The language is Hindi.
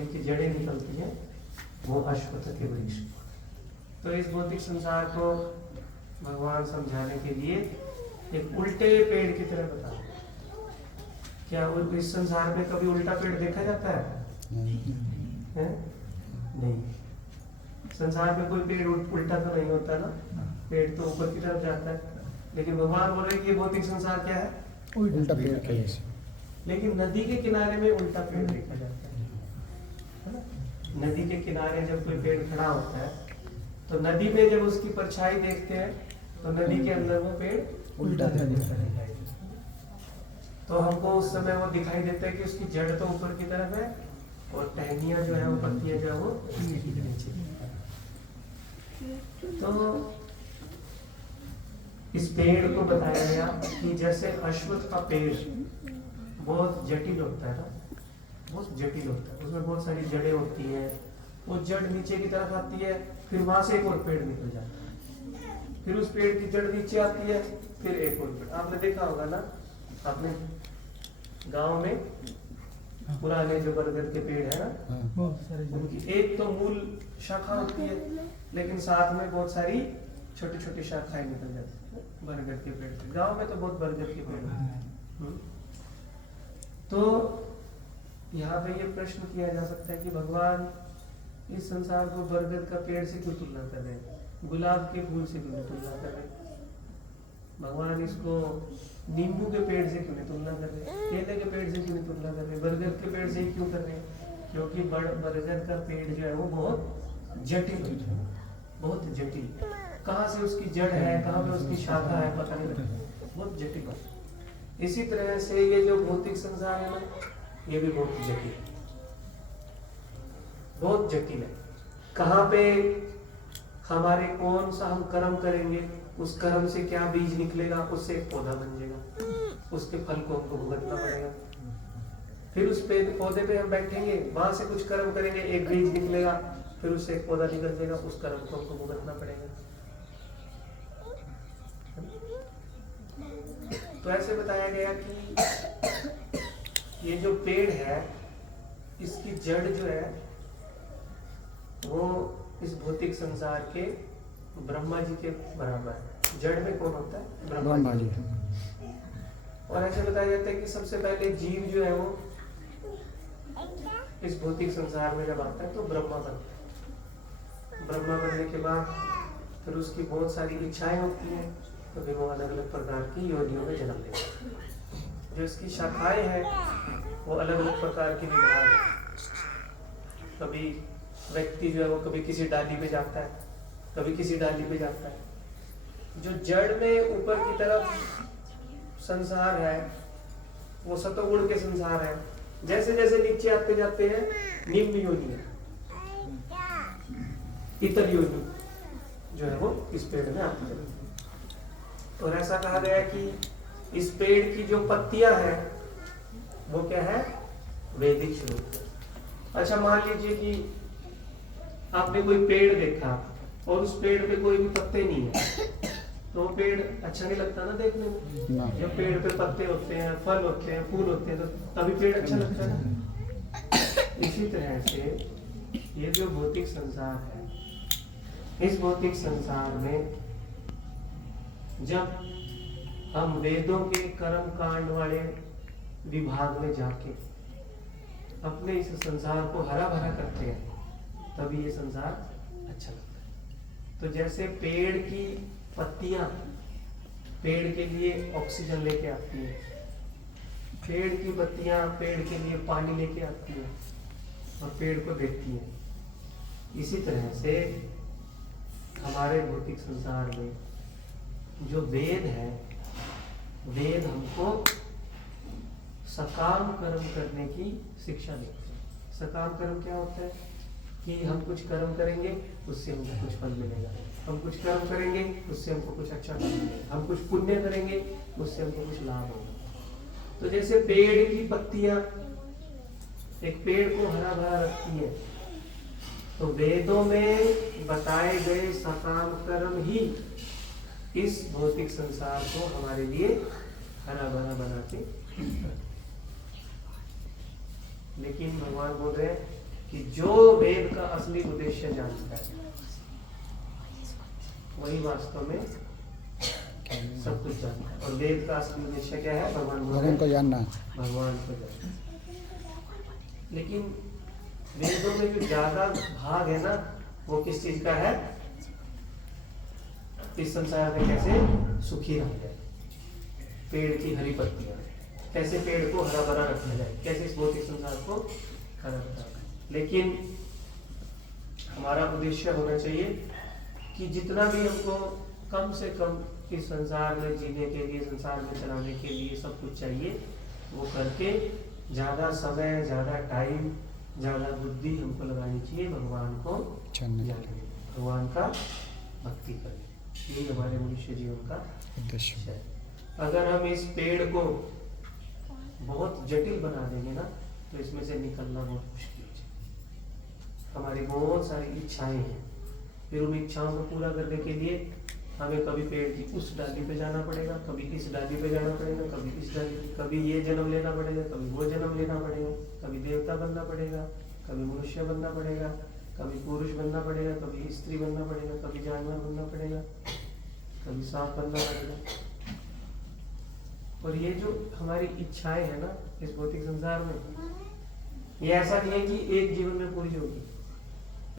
जिनकी जड़ें निकलती हैं वो अश्वत्थ के वृक्ष। तो इस भौतिक संसार को भगवान समझाने के लिए एक उल्टे पेड़ की तरह बता। क्या इस संसार में कभी उल्टा पेड़ देखा जाता है? नहीं। संसार में कोई पेड़ उल्टा तो नहीं होता ना, पेड़ तो ऊपर की तरफ जाता है। लेकिन भगवान बोल रहे हैं कि भौतिक संसार क्या है? उल्टा पेड़ के जैसे। लेकिन नदी के किनारे में उल्टा पेड़ देखा जाता है ना? नदी के किनारे जब कोई पेड़ खड़ा होता है तो नदी में जब उसकी परछाई देखते हैं तो नदी के अंदर वो पेड़ उल्टा दिखाई देता है। तो हमको उस समय वो दिखाई देता है कि उसकी जड़ तो ऊपर की तरफ है और टहनियां जो है वो पत्तियां जो है वो नीचे। तो इस पेड़ को बताया गया कि जैसे अश्वत्थ का पेड़ बहुत जटिल होता है ना, बहुत जटिल होता है, उसमें बहुत सारी जड़ें होती हैं। वो जड़ नीचे की तरफ आती है, फिर वहां से एक और पेड़ निकल जाता है, फिर उस पेड़ की जड़ नीचे आती है, फिर एक और पेड़। आपने देखा होगा ना, आपने गांव में पुराने जो बरगद के पेड़ है ना, उनकी एक तो मूल शाखा होती है, लेकिन साथ में बहुत सारी छोटी छोटी शाखाएं निकल जाती है बरगद के पेड़ से। गांव में तो बहुत बरगद के पेड़ होते हैं। तो यहाँ पे ये प्रश्न किया जा सकता है कि भगवान इस संसार को बरगद का पेड़ से क्यों तुलना कर रहे हैं, गुलाब के फूल से क्यों तुलना कर रहे हैं? भगवान इसको नींबू के पेड़ से क्यों नहीं तुलना कर रहे, केले के पेड़ से क्यों नहीं तुलना कर रहे, बरगद के पेड़ से ही क्यों कर रहे हैं? क्योंकि बरगद का पेड़ जो है वो बहुत जटिल, बहुत जटिल, कहाँ से उसकी जड़ है, कहाँ पे उसकी शाखा है, पता नहीं लगता, बहुत जटिल है। इसी तरह से ये जो भौतिक संसार है ना, ये भी बहुत जटिल, बहुत जटिल है। कहाँ पे हमारे कौन सा हम कर्म करेंगे, उस कर्म से क्या बीज निकलेगा, उससे एक पौधा बन जाएगा, उसके फल को हमको भुगतना पड़ेगा। फिर उस पौधे पे हम बैठेंगे, वहां से कुछ कर्म करेंगे, एक बीज निकलेगा, फिर उससे एक पौधा निकल जाएगा, उस कर्म को हमको भुगतना पड़ेगा। तो ऐसे बताया गया कि ये जो पेड़ है, इसकी जड़ जो है वो इस भौतिक संसार के ब्रह्मा जी के बराबर है। जड़ में कौन होता है? ब्रह्मा जी। और ऐसे बताया जाता है कि सबसे पहले जीव जो है वो इस भौतिक संसार में जब आता है तो ब्रह्मा बनता है। ब्रह्मा बनने के बाद फिर उसकी बहुत सारी इच्छाएं होती हैं, तो फिर वो अलग अलग प्रकार की योनियों में जन्म लेता है। जो इसकी शाखाएं हैं वो अलग अलग प्रकार की विभाग है। कभी व्यक्ति जो है वो कभी किसी डाली पे जाता है, कभी किसी डाली पे जाता है। जो जड़ में ऊपर की तरफ संसार है वो सतोगुण के संसार है। जैसे जैसे नीचे आते जाते हैं निम्न योनि है, इतर योनि जो है वो इस पेड़ में आती है। और ऐसा कहा गया है कि इस पेड़ की जो पत्तियां हैं वो क्या है? वैदिक स्वरूप। अच्छा, मान लीजिए कि आपने कोई पेड़ देखा और उस पेड़ पे कोई भी पत्ते नहीं है, तो वो पेड़ अच्छा नहीं लगता ना देखने में। जब पेड़ पे पत्ते होते हैं, फल होते हैं, फूल होते हैं, तो तभी पेड़ अच्छा लगता है ना। इसी तरह से ये जो भौतिक संसार है, इस भौतिक संसार में जब हम वेदों के कर्म कांड वाले विभाग में जाके अपने इस संसार को हरा भरा करते हैं, तभी ये संसार अच्छा लगता है। तो जैसे पेड़ की पत्तियां पेड़ के लिए ऑक्सीजन लेके आती है, पेड़ की पत्तियां पेड़ के लिए पानी लेके आती है और पेड़ को देती है, इसी तरह से हमारे भौतिक संसार में जो वेद है, वेद हमको सकाम कर्म करने की शिक्षा देते हैं। सकाम कर्म क्या होता है? कि हम कुछ कर्म करेंगे उससे हमको कुछ फल मिलेगा, हम कुछ कर्म करेंगे उससे हमको कुछ अच्छा फल मिलेगा, हम कुछ पुण्य करेंगे उससे हमको कुछ लाभ होगा। तो जैसे पेड़ की पत्तियां एक पेड़ को हरा भरा रखती है, तो वेदों में बताए गए सकाम कर्म ही इस भौतिक संसार को हमारे लिए हरा भरा बनाते। लेकिन भगवान बोल रहे हैं कि जो वेद का असली उद्देश्य जानता है वही वास्तव में सब कुछ जानता है। और वेद का असली उद्देश्य क्या है? भगवान को जानना। भगवान को जानना। लेकिन वेदों में जो ज्यादा भाग है ना, वो किस चीज का है? इस संसार में कैसे सुखी रहा जाए, पेड़ की हरी पत्तियां, कैसे पेड़ को हरा भरा रखा जाए, कैसे इस भौतिक संसार को हरा भरा। लेकिन हमारा उद्देश्य होना चाहिए कि जितना भी हमको कम से कम इस संसार में जीने के लिए, संसार में चलाने के लिए सब कुछ चाहिए, वो करके ज्यादा समय, ज्यादा टाइम, ज्यादा बुद्धि हमको लगानी चाहिए भगवान को जानने, भगवान का भक्ति करने। यही हमारे मनुष्य जीवन का उद्देश्य है। अगर हम इस पेड़ को बहुत जटिल बना देंगे ना, तो इसमें से निकलना बहुत मुश्किल है। हमारी बहुत सारी इच्छाएं हैं, फिर उन इच्छाओं को पूरा करने के लिए हमें कभी पेड़ की उस डाली पे जाना पड़ेगा, कभी इस डाली पे जाना पड़ेगा, कभी इस डाली, कभी ये जन्म लेना पड़ेगा, कभी वो जन्म लेना पड़ेगा, कभी देवता बनना पड़ेगा, कभी मनुष्य बनना पड़ेगा, कभी पुरुष बनना पड़ेगा, कभी स्त्री बनना पड़ेगा, कभी जानवर बनना पड़ेगा, कभी सांप बनना पड़ेगा। और ये जो हमारी इच्छाएं है ना इस भौतिक संसार में, ये ऐसा नहीं है कि एक जीवन में पूरी होगी।